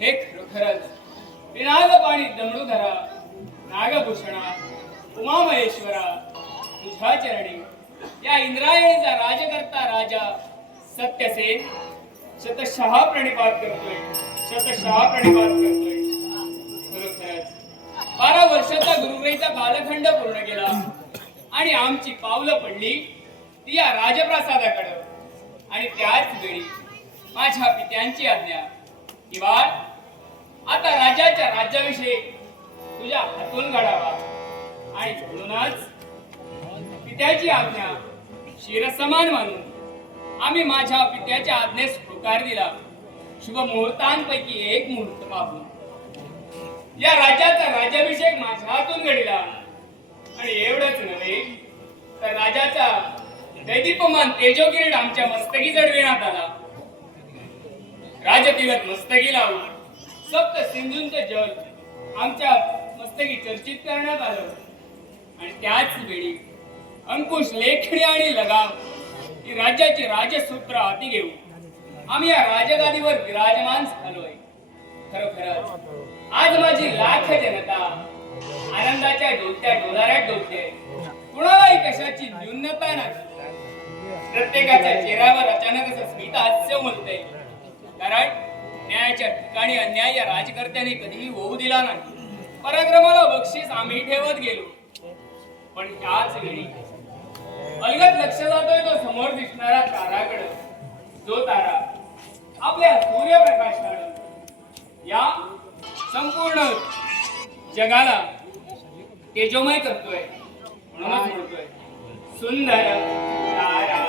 हे खरंच विनाग पाणी दमडू धरा नागभूषणा उमा महेश्वरा तुझ्या चरणी या इंद्रायणीचा राजकर्ता राजा सत्यसेन शतशः प्रणिपात करतोय खरोखरच 12 वर्षाचा गुरुवेचा कालखंड पूर्ण केला आणि आमची पावलं पडली ती या राजप्रासादाकडे आणि त्याच वेळी माझ्या पित्यांची आज्ञा किंवा आता राजाच्या राज्याविषयी तुझ्या हातून घडावा आणि म्हणूनच पित्याची आज्ञा शिरसमान मानून आम्ही माझ्या पित्याच्या आज्ञेस होकार दिला. शुभ मुहूर्तांपैकी एक मुहूर्त पाहून या राज्याचा राज्याभिषेक माझ्या हातून घडला आणि एवढंच नव्हे तर राजाचा दैदीप्यमान तेजोकिरीट आमच्या मस्तकी जडविण्यात आला. राजतिलक मस्तकी लावून सप्त सिंधूंचे जल आमच्या मस्तकी चर्चित करण्यात आलं आणि त्याच वेळी अंकुश लेखणी आणि लगाम ही राज्याची राजसूत्र हाती घेऊन आम्ही या राजगादीवर विराजमान झालोय. खरोखरच आज माझी लाख जनता आनंदाच्या डोलत्या डोलाऱ्यात डोलते. कुणालाही कशाची न्यूनता नाही. प्रत्येकाच्या चेहऱ्यावर अचानक असं स्मित हास्य उमलते. कारण न्यायाच्या ठिकाणी अन्याय या राजकर्त्याने कधीही होऊ दिला नाही. पराक्रमाला बक्षीस आम्ही ठेवत गेलो. पण ह्याच वेळी अलगद लक्ष जातोय तो समोर दिसणारा ताराकडे. जो तारा आपल्या सूर्यप्रकाशाने या संपूर्ण जगाला तेजोमय करतोय. म्हणूनच म्हणतोय सुंदर तारा